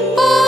people.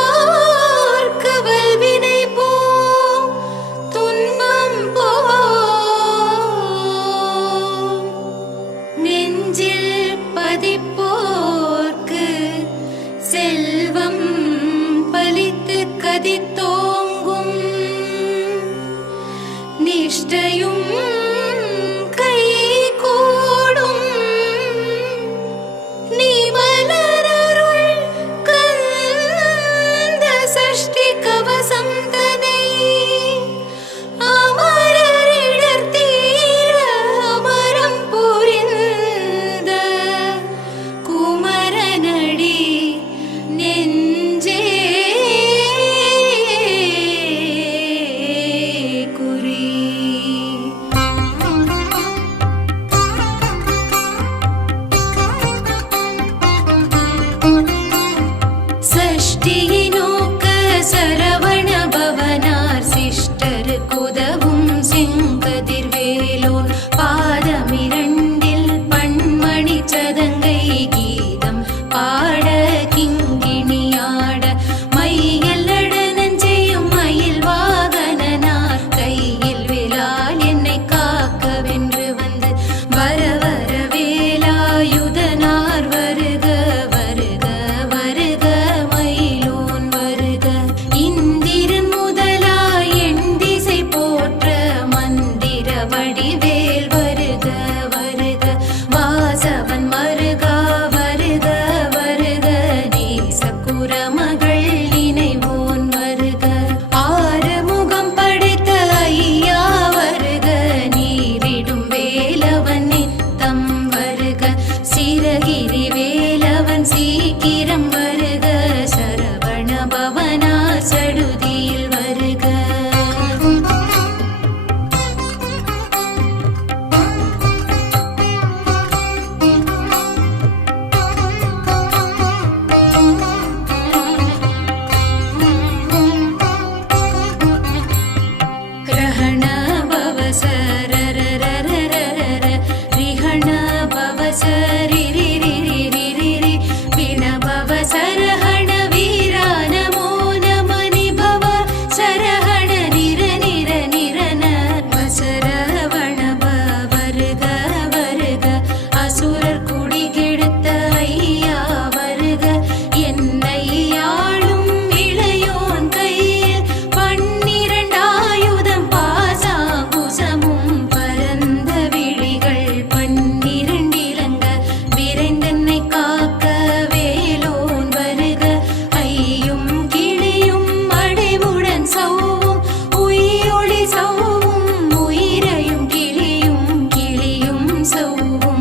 ولو